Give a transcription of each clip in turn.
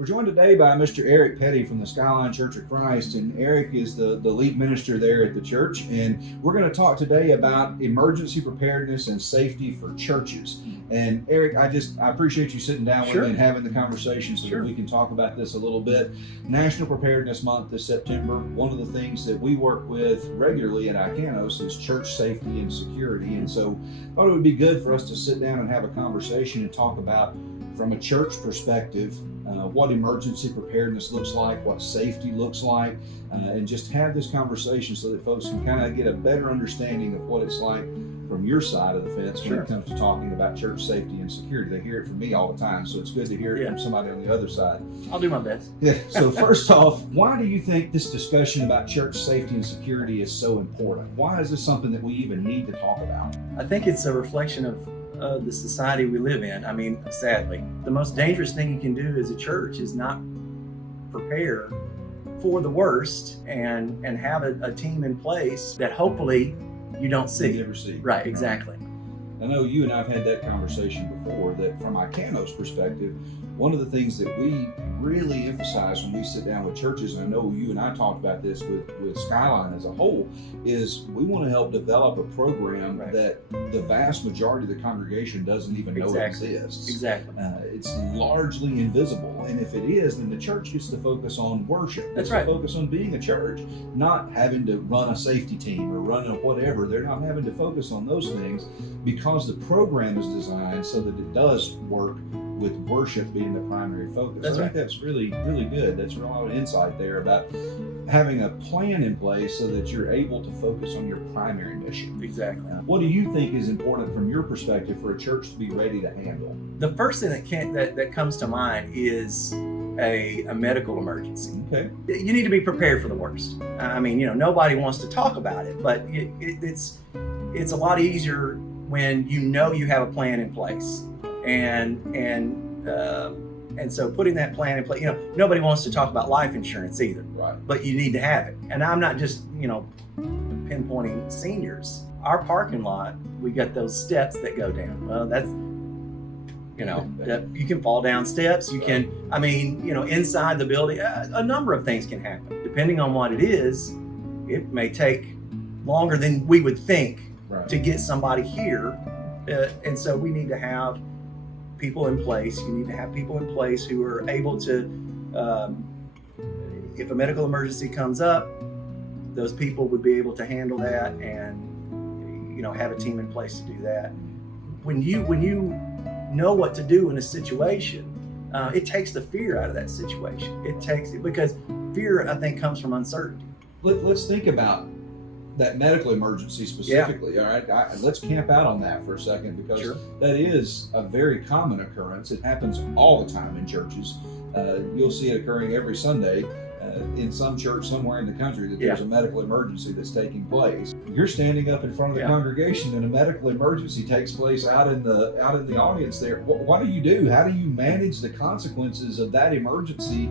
We're joined today by Mr. Eric Petty from the Skyline Church of Christ, and Eric is the lead minister there at the church, and we're going to talk today about emergency preparedness and safety for churches. And Eric, I appreciate you sitting down with me and having the conversation so that we can talk about this a little bit. National Preparedness Month this September. One of the things that we work with regularly at Ikanos is church safety and security, and so I thought it would be good for us to sit down and have a conversation and talk about, from a church perspective, what emergency preparedness looks like, what safety looks like, and just have this conversation so that folks can kind of get a better understanding of what it's like from your side of the fence when it comes to talking about church safety and security. They hear it from me all the time, so it's good to hear it from somebody on the other side. I'll do my best. Yeah. So first off, why do you think this discussion about church safety and security is so important? Why is this something that we even need to talk about? I think it's a reflection of the society we live in. I mean, sadly, the most dangerous thing you can do as a church is not prepare for the worst and have a team in place that hopefully you don't see. You never see. Right, exactly. I know you and I have had that conversation before, that from Ikanos' perspective, one of the things that we really emphasize when we sit down with churches, and I know you and I talked about this with Skyline as a whole, is we want to help develop a program that the vast majority of the congregation doesn't even know exists. Exactly. It's largely invisible, and if it is, then the church gets to focus on worship. That's right. Focus on being a church, not having to run a safety team or run a whatever. They're not having to focus on those things because the program is designed so that it does work with worship being the primary focus. I think that's really, really good. That's a lot of insight there about having a plan in place so that you're able to focus on your primary mission. Exactly. What do you think is important from your perspective for a church to be ready to handle? The first thing that comes to mind is a medical emergency. Okay. You need to be prepared for the worst. I mean, nobody wants to talk about it, but it's a lot easier when you know you have a plan in place. And so putting that plan in place, nobody wants to talk about life insurance either, but you need to have it. And I'm not just, pinpointing seniors. Our parking lot, we got those steps that go down. Well, that's, you can fall down steps. You can, inside the building, a number of things can happen. Depending on what it is, it may take longer than we would think to get somebody here. And so we need to have people in place. You need to have people in place who are able to, if a medical emergency comes up, those people would be able to handle that and, have a team in place to do that. When you know what to do in a situation, it takes the fear out of that situation. It takes it because fear, I think, comes from uncertainty. Let's think about that medical emergency specifically. All right, let's camp out on that for a second, because that is a very common occurrence. It happens all the time in churches. You'll see it occurring every Sunday in some church somewhere in the country that there's a medical emergency that's taking place. You're standing up in front of the congregation and a medical emergency takes place out in the audience there. What do you do? How do you manage the consequences of that emergency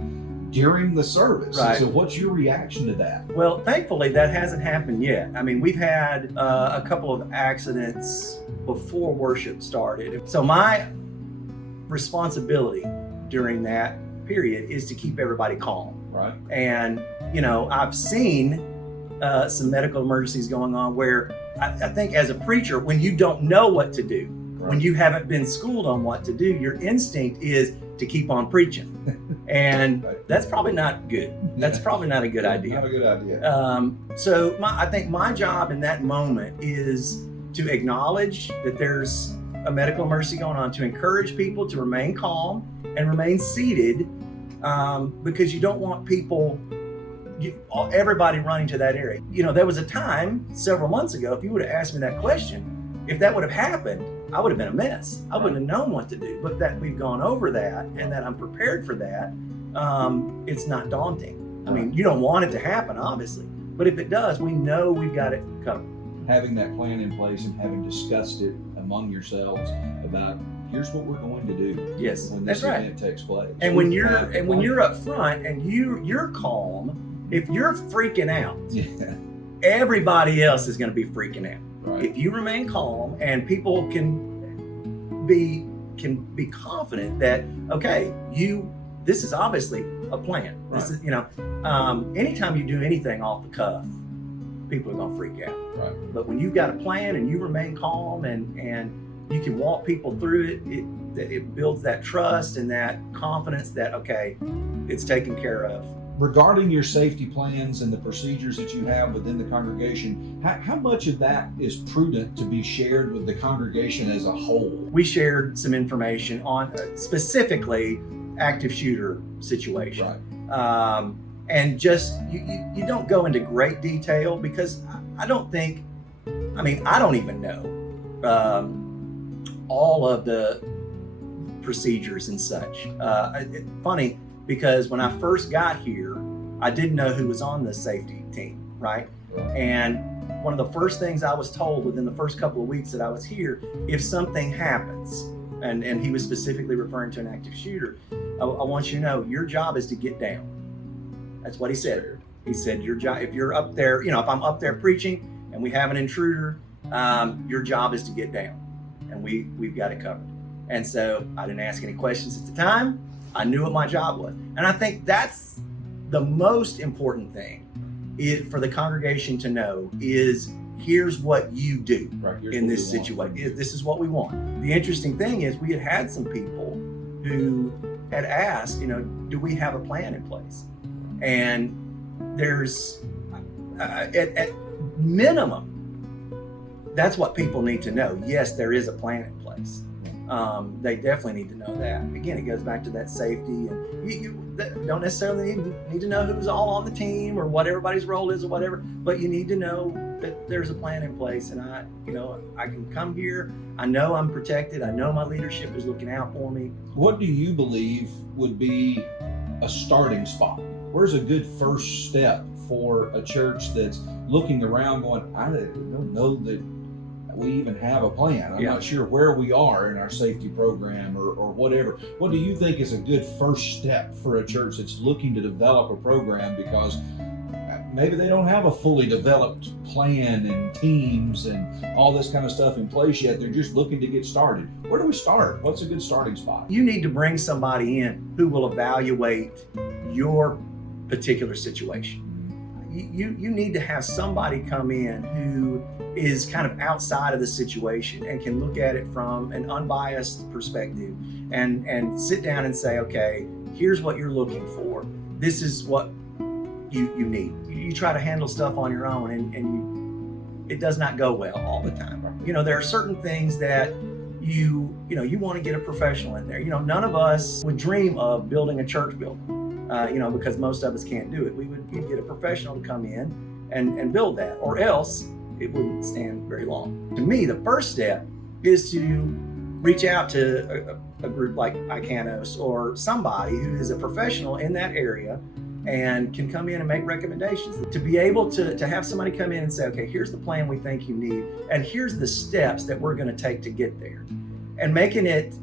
during the service? So what's your reaction to that? Well, thankfully that hasn't happened yet. I mean, we've had a couple of accidents before worship started. So my responsibility during that period is to keep everybody calm. And, I've seen some medical emergencies going on where I think as a preacher, when you don't know what to do, when you haven't been schooled on what to do, your instinct is to keep on preaching. And that's probably not good. That's probably not a good idea. Not a good idea. So I think my job in that moment is to acknowledge that there's a medical emergency going on, to encourage people to remain calm and remain seated, because you don't want everybody running to that area. There was a time several months ago, if you would have asked me that question, if that would have happened, I would have been a mess. I wouldn't have known what to do. But that we've gone over that and that I'm prepared for that, it's not daunting. I mean, you don't want it to happen, obviously. But if it does, we know we've got it covered. Having that plan in place and having discussed it among yourselves about, here's what we're going to do. Yes, when this event takes place. And when you're up front and you're calm, if you're freaking out, everybody else is going to be freaking out. If you remain calm and people can be confident that, okay, this is obviously a plan. This is, anytime you do anything off the cuff, people are going to freak out. Right. But when you've got a plan and you remain calm and you can walk people through it builds that trust and that confidence that, okay, it's taken care of. Regarding your safety plans and the procedures that you have within the congregation, how much of that is prudent to be shared with the congregation as a whole? We shared some information on specifically active shooter situation. Right. And just, you don't go into great detail because I don't even know all of the procedures and such. It's funny, because when I first got here, I didn't know who was on the safety team, right? And one of the first things I was told within the first couple of weeks that I was here, if something happens, and he was specifically referring to an active shooter, I want you to know your job is to get down. That's what he said. He said, your job, if you're up there, if I'm up there preaching and we have an intruder, your job is to get down, and we've got it covered. And so I didn't ask any questions at the time. I knew what my job was. And I think that's the most important thing for the congregation to know is, here's what you do in this situation. This is what we want. The interesting thing is we had some people who had asked, do we have a plan in place? And there's, at minimum, that's what people need to know. Yes, there is a plan in place. They definitely need to know that. Again, it goes back to that safety, and you don't necessarily need to know who's all on the team or what everybody's role is or whatever, but you need to know that there's a plan in place, and I can come here. I know I'm protected. I know my leadership is looking out for me. What do you believe would be a starting spot? Where's a good first step for a church that's looking around going, I don't know that we even have a plan. I'm not sure where we are in our safety program or whatever. What do you think is a good first step for a church that's looking to develop a program, because maybe they don't have a fully developed plan and teams and all this kind of stuff in place yet? They're just looking to get started. Where do we start? What's a good starting spot? You need to bring somebody in who will evaluate your particular situation. You need to have somebody come in who is kind of outside of the situation and can look at it from an unbiased perspective and sit down and say, okay, here's what you're looking for. This is what you need. You try to handle stuff on your own and it does not go well all the time. There are certain things that you want to get a professional in there. None of us would dream of building a church building. Because most of us can't do it. You'd get a professional to come in and build that, or else it wouldn't stand very long. To me, the first step is to reach out to a group like Ikanos or somebody who is a professional in that area and can come in and make recommendations. To be able to have somebody come in and say, okay, here's the plan we think you need, and here's the steps that we're going to take to get there, and making it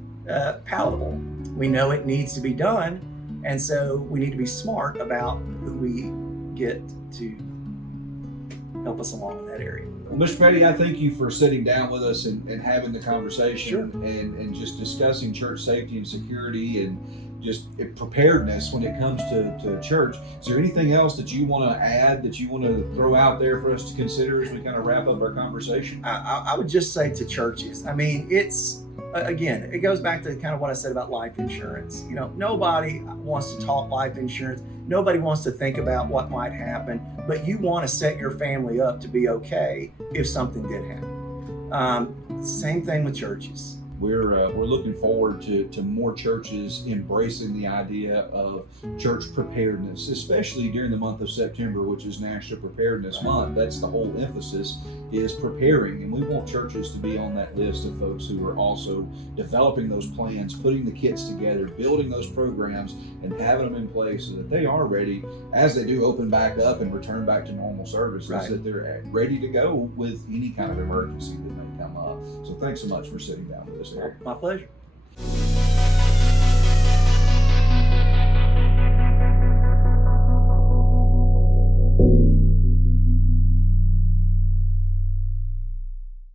palatable. We know it needs to be done. And so we need to be smart about who we get to help us along in that area. Well, Mr. Petty, I thank you for sitting down with us and having the conversation. Sure. and just discussing church safety and security and just preparedness when it comes to church. Is there anything else that you want to add, that you want to throw out there for us to consider as we kind of wrap up our conversation? I would just say to churches, it's, again, it goes back to kind of what I said about life insurance. Nobody wants to talk life insurance. Nobody wants to think about what might happen, but you want to set your family up to be okay if something did happen. Same thing with churches. We're looking forward to more churches embracing the idea of church preparedness, especially during the month of September, which is National Preparedness Month. That's the whole emphasis, is preparing, and we want churches to be on that list of folks who are also developing those plans, putting the kits together, building those programs, and having them in place so that they are ready as they do open back up and return back to normal services, that they're ready to go with any kind of emergency that may come up. So thanks so much for sitting down with us, Eric. My pleasure.